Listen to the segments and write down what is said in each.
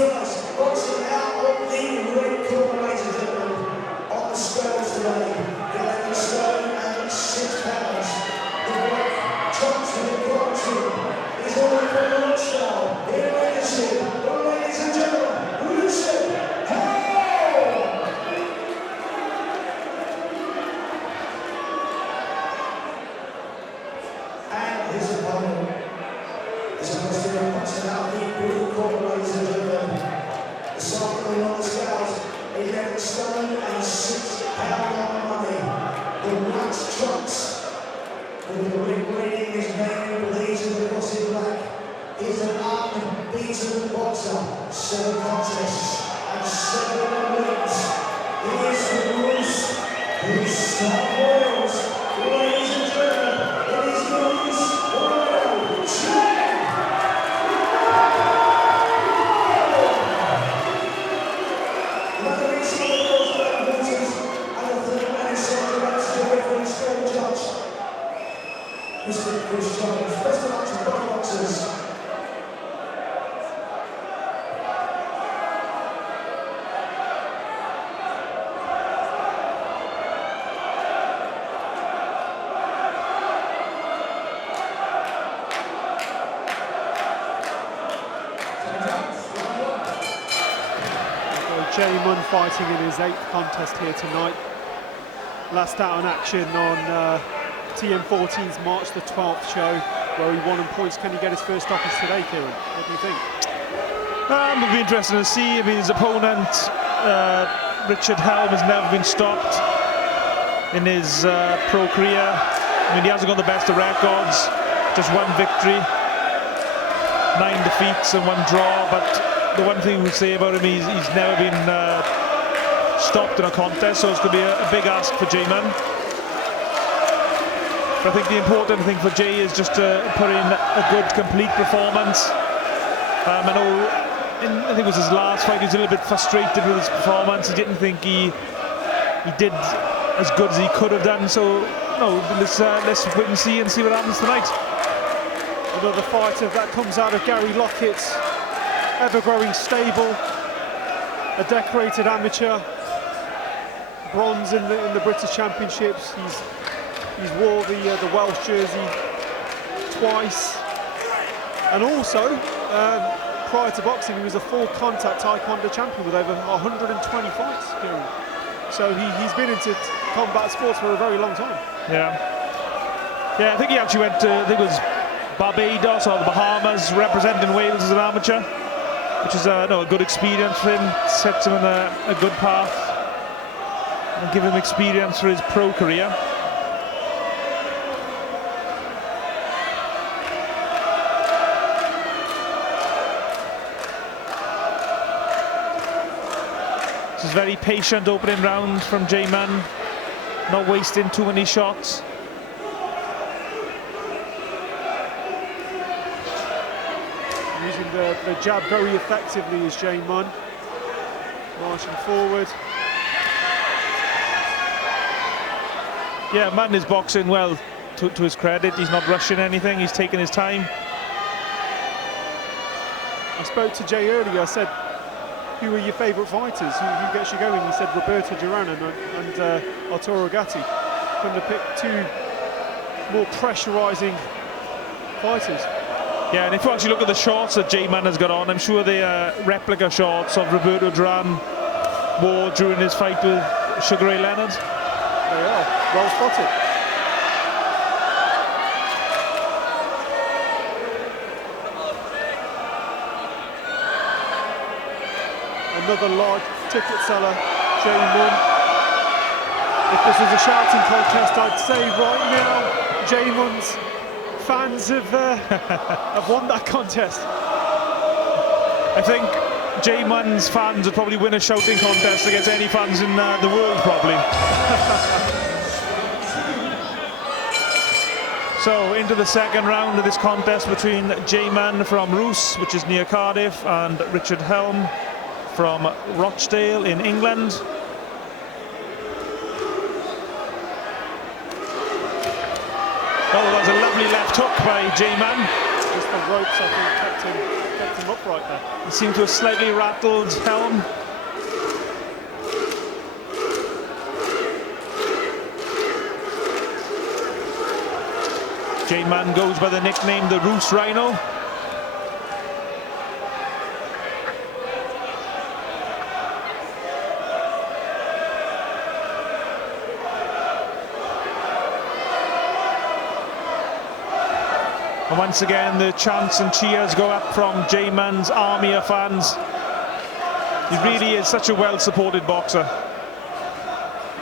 first, boxing out of the red corner, ladies and gentlemen, on the scales today, 11 stone and 6 pounds. The black trunks for the boxing is all for the launch now. Here leadership, ladies and gentlemen, Lucy Helm! And his opponent is supposed to be boxing out of the blue corner, ladies and gentlemen. This afternoon on the scales, 11 stone and 6 pounds on the money. The white trunks with the red reading his name, blazing across his black, is an unbeaten boxer. 7 contests and 7 wins. He is the Bruce who Star Wars. Ladies and gentlemen, it is Bruce Royal Ciaran. Another inside the doors of our waters, and the third man inside the ranks is the referee score judge, Mr. Chris Jones. Best of luck to both boxers. Munn fighting in his 8th contest here tonight. Last out on action on TM14's March the 12th show, where he won on points. Can he get his first stoppage today, Ciaran? What do you think? It'll be interesting to see. I mean, his opponent, Richard Helm, has never been stopped in his pro career. I mean, he hasn't got the best of records, just 1 victory, 9 defeats and 1 draw, but the one thing we say about him, he's never been stopped in a contest, so it's going to be a big ask for Munn. But I think the important thing for Jay is just to put in a good, complete performance. I know, I think it was his last fight, he was a little bit frustrated with his performance. He didn't think he did as good as he could have done, so no, let's wait and see what happens tonight. Another fighter that comes out of Gary Lockett's ever-growing stable, a decorated amateur, bronze in the British Championships. He's wore the Welsh jersey twice, and also prior to boxing he was a full contact taekwondo champion with over 120 fights. So he's been into combat sports for a very long time. Yeah, I think he actually went to, I think it was Barbados or the Bahamas, representing Wales as an amateur, which is a good experience for him. Sets him in a good path and give him experience for his pro career. This is very patient opening round from Munn, not wasting too many shots. Using the jab very effectively is Munn, marching forward. Yeah, Munn is boxing well, to his credit. He's not rushing anything, he's taking his time. I spoke to Jay earlier, I said, who are your favourite fighters? Who gets you going? He said Roberto Duran and Arturo Gatti. Couldn't have picked 2 more pressurising fighters. Yeah, and if you actually look at the shorts that Munn has got on, I'm sure they are replica shorts of Roberto Duran wore during his fight with Sugar Ray Leonard. They are, well spotted. Another large ticket seller, Munn. If this was a shouting contest, I'd say right now, Munn's fans have won that contest. I think Munn's fans would probably win a shouting contest against any fans in the world, probably. So into the second round of this contest between Munn from Roos, which is near Cardiff, and Richard Helm from Rochdale in England. Oh, that was a lovely left hook by Munn. Just the ropes, I think, kept him upright there. He seemed to have slightly rattled Helm. J-Man goes by the nickname the Roos Rhino. And once again, the chants and cheers go up from J-Man's army of fans. He really is such a well-supported boxer.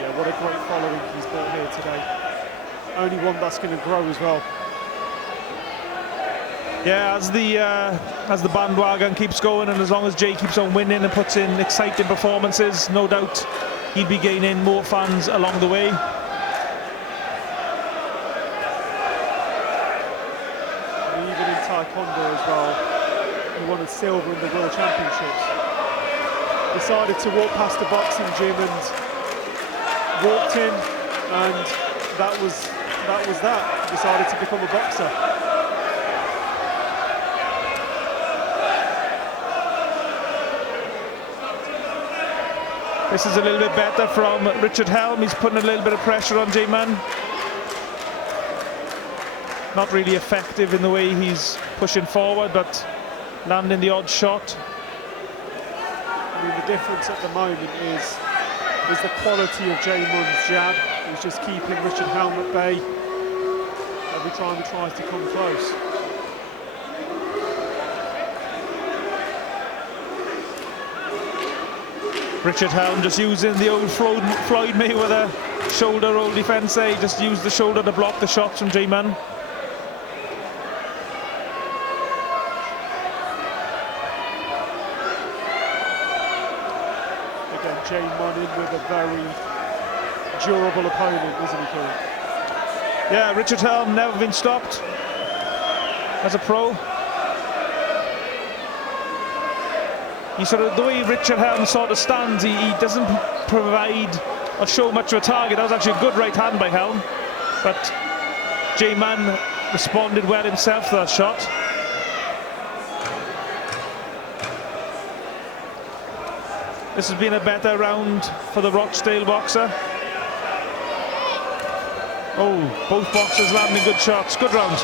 Yeah, what a great following he's got here today. Only one that's going to grow as well. Yeah, as the bandwagon keeps going, and as long as Jay keeps on winning and puts in exciting performances, no doubt he'll be gaining more fans along the way. Taekwondo as well. He won a silver in the World Championships. Decided to walk past the boxing gym and walked in, and that was that. Decided to become a boxer. This is a little bit better from Richard Helm. He's putting a little bit of pressure on J-Man. Not really effective in the way he's pushing forward, but landing the odd shot. I mean, the difference at the moment is the quality of Jay Munn's jab. He's just keeping Richard Helm at bay every time he tries to come close. Richard Helm just using the old Floyd Mayweather shoulder roll defence there. He just used the shoulder to block the shots from J-Man. Jay Munn in with a very durable opponent, isn't he, Ciaran? Yeah, Richard Helm never been stopped as a pro. He sort of, the way Richard Helm sort of stands, he doesn't provide or show much of a target. That was actually a good right hand by Helm, but J-Man responded well himself to that shot. This has been a better round for the Rochdale boxer. Oh, both boxers landing good shots. Good round.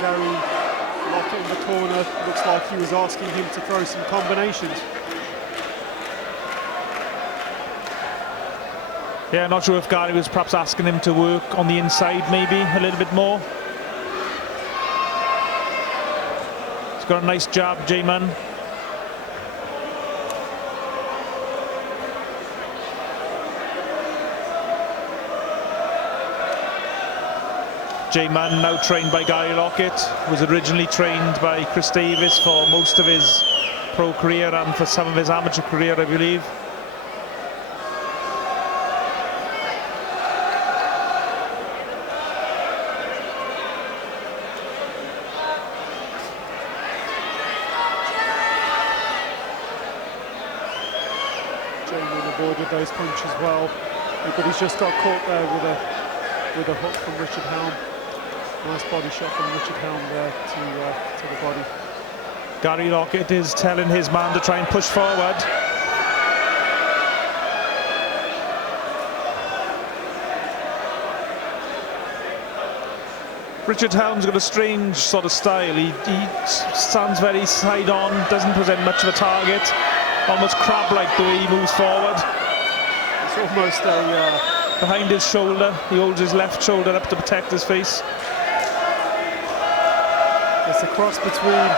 Gary Lockett in the corner. Looks like he was asking him to throw some combinations. Yeah, not sure if Gary was perhaps asking him to work on the inside maybe a little bit more. He's got a nice jab, J-Man. J-Man now trained by Gary Lockett, was originally trained by Chris Davis for most of his pro career and for some of his amateur career, I believe. Avoided those punches well, but he's just got caught there with a hook from Richard Helm. Nice body shot from Richard Helm there to the body. Gary Lockett is telling his man to try and push forward. Richard Helm's got a strange sort of style. He stands very side on, doesn't present much of a target. Almost crab-like the way he moves forward. It's almost a... behind his shoulder. He holds his left shoulder up to protect his face. It's a cross between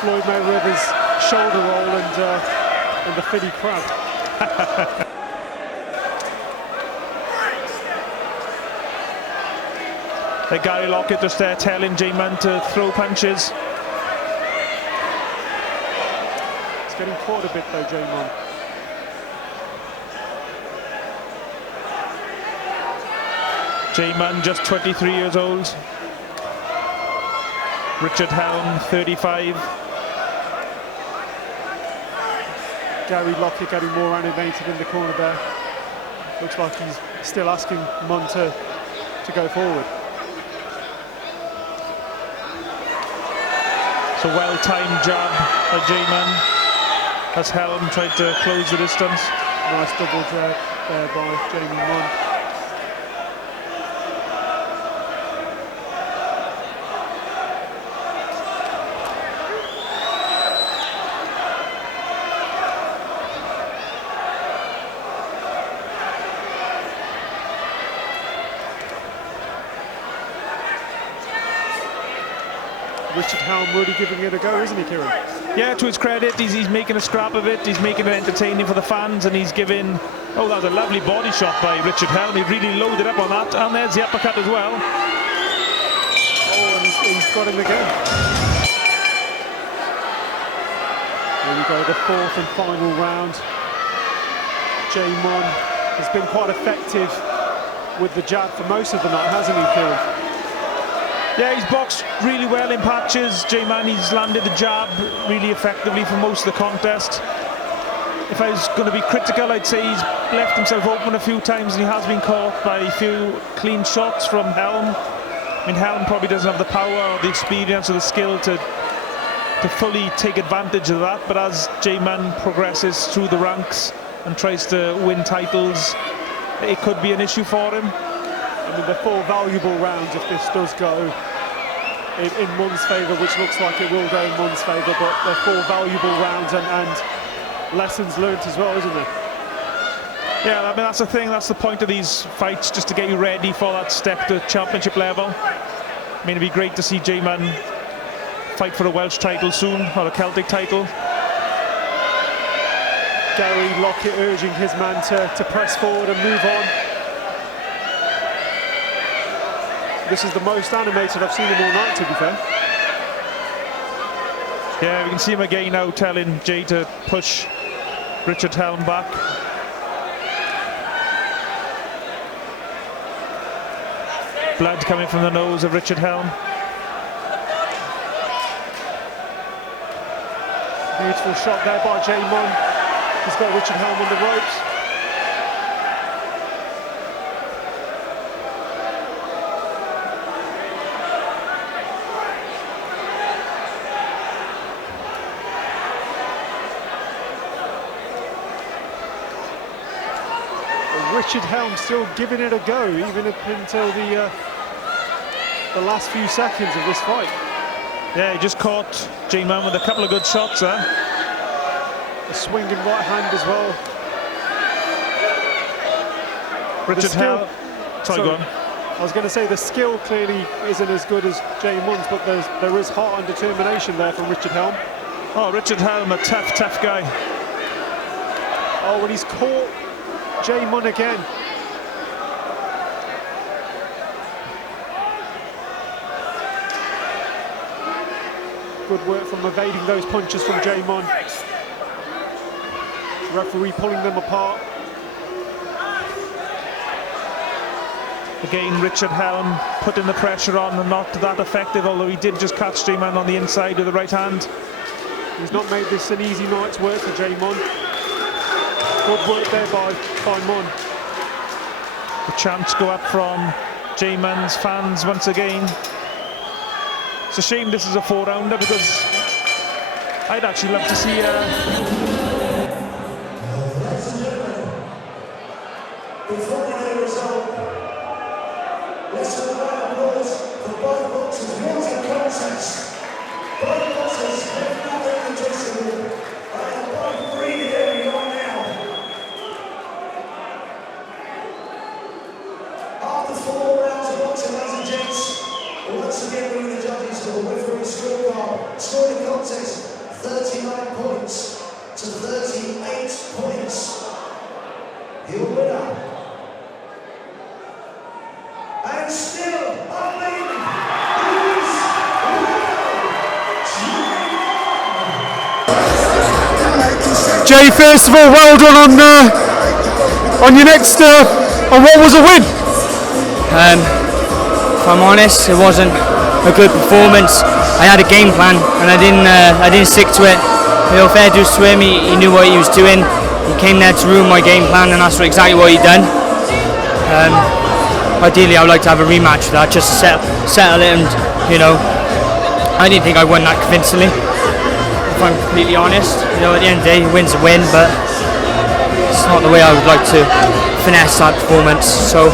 Floyd Mayweather's shoulder roll and the Philly crab. Gary Lockett just there telling J-Man to throw punches. Getting caught a bit though, J-Man. J-Man just 23 years old. Richard Helm 35. Gary Lockett getting more animated in the corner there. Looks like he's still asking Munn to go forward. It's a well-timed jab by J-Man as Helm tried to close the distance. Nice double jab there by Jamie Munn. Richard Helm really giving it a go, isn't he, Ciaran? Yeah, to his credit, he's making a scrap of it. He's making it entertaining for the fans, and he's giving... Oh, that was a lovely body shot by Richard Helm. He really loaded up on that, and there's the uppercut as well. Oh, and he's got him again. Here we go, the fourth and final round. J Munn has been quite effective with the jab for most of the night, hasn't he, Ciaran? Yeah, he's boxed really well in patches. J-Man, he's landed the jab really effectively for most of the contest. If I was going to be critical, I'd say he's left himself open a few times, and he has been caught by a few clean shots from Helm. I mean, Helm probably doesn't have the power or the experience or the skill to fully take advantage of that, but as J-Man progresses through the ranks and tries to win titles, it could be an issue for him. I mean, they're 4 valuable rounds if this does go in Munn's favour, which looks like it will go in Munn's favour, but they're 4 valuable rounds and lessons learnt as well, isn't there? Yeah, I mean, that's the thing, that's the point of these fights, just to get you ready for that step to championship level. I mean, it'd be great to see J-Man fight for a Welsh title soon, or a Celtic title. Gary Lockett urging his man to press forward and move on. This is the most animated I've seen him all night, to be fair. Yeah, we can see him again now telling Jay to push Richard Helm back. Blood coming from the nose of Richard Helm. Beautiful shot there by J Munn. He's got Richard Helm on the ropes. Richard Helm still giving it a go, even up until the last few seconds of this fight. Yeah, he just caught J-Man with a couple of good shots there. A swinging right hand as well. Richard Helm. Sorry, go on. I was going to say the skill clearly isn't as good as J Munn's, but there is heart and determination there from Richard Helm. Oh, Richard Helm, a tough guy. Oh, and he's caught J Munn again. Good work from evading those punches from J Munn. Referee pulling them apart. Again, Richard Helm putting the pressure on and not that effective, although he did just catch J-Man on the inside with the right hand. He's not made this an easy night's work for J Munn. Good work there by Munn. The chants go up from J-Man's fans once again. It's a shame this is a 4-rounder, because I'd actually love to see before we know the result, let's have a round of applause for both boxers. What a contest! Both boxers have nothing in the dressing room. They are both breathing heavy right now. After 4 rounds of boxing, ladies and gents, once again bringing the judges to the referee scorecard. Scoring the contest 39 points to 38 points. Your winner. And still unbeaten, is Jay, first of all, well done on your next, on what was a win. If I'm honest, it wasn't a good performance. I had a game plan and I didn't stick to it. You know, fair dues to him, he knew what he was doing. He came there to ruin my game plan, and that's exactly what he done. Ideally, I would like to have a rematch for that, just to settle it, and you know, I didn't think I won that convincingly. If I'm completely honest, you know, at the end of the day, a win's a win, but it's not the way I would like to finesse that performance. So,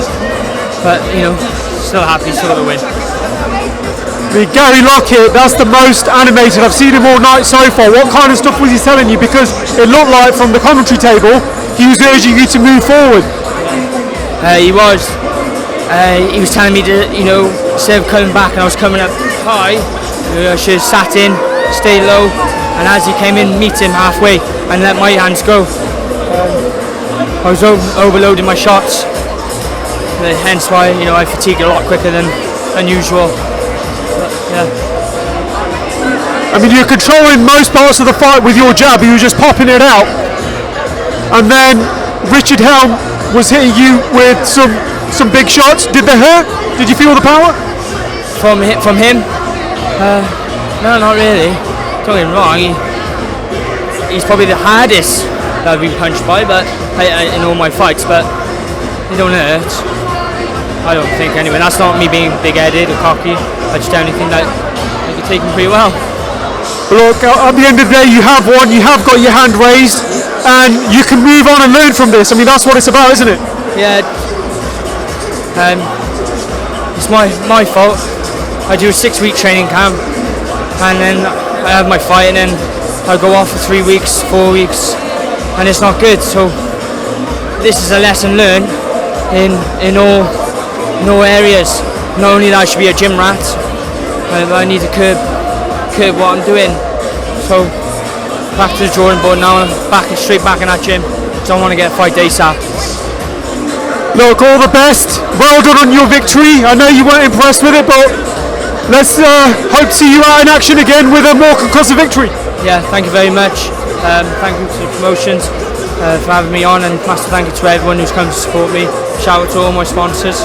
but you know, still happy, still got the win. Gary Lockett, that's the most animated I've seen him all night so far. What kind of stuff was he telling you? Because it looked like from the commentary table he was urging you to move forward. He was telling me to, you know, instead of coming back and I was coming up high, I should have sat in, stay low, and as he came in, meet him halfway and let my hands go. I was overloading my shots, hence why, you know, I fatigued a lot quicker than usual. Yeah. I mean, you're controlling most parts of the fight with your jab, you were just popping it out. And then Richard Helm was hitting you with some big shots. Did they hurt? Did you feel the power? From him? No, not really. Don't get me wrong, he's probably the hardest that I've been punched by, but in all my fights, but they don't hurt. I don't think anyway. That's not me being big-headed or cocky. I just don't think that I could take him pretty well. Look, at the end of the day, you have won, you have got your hand raised, and you can move on and learn from this. I mean, that's what it's about, isn't it? Yeah. It's my fault. I do a 6-week training camp, and then I have my fight, and then I go off for 3 weeks, 4 weeks, and it's not good. So this is a lesson learned in all areas. Not only that I should be a gym rat, I need to curb what I'm doing. So back to the drawing board now, straight back in that gym. Don't want to get a fight ASAP. Look, all the best. Well done on your victory. I know you weren't impressed with it, but let's hope to see you out in action again with a more conclusive victory. Yeah, thank you very much. Thank you to the promotions for having me on, and massive thank you to everyone who's come to support me. Shout out to all my sponsors.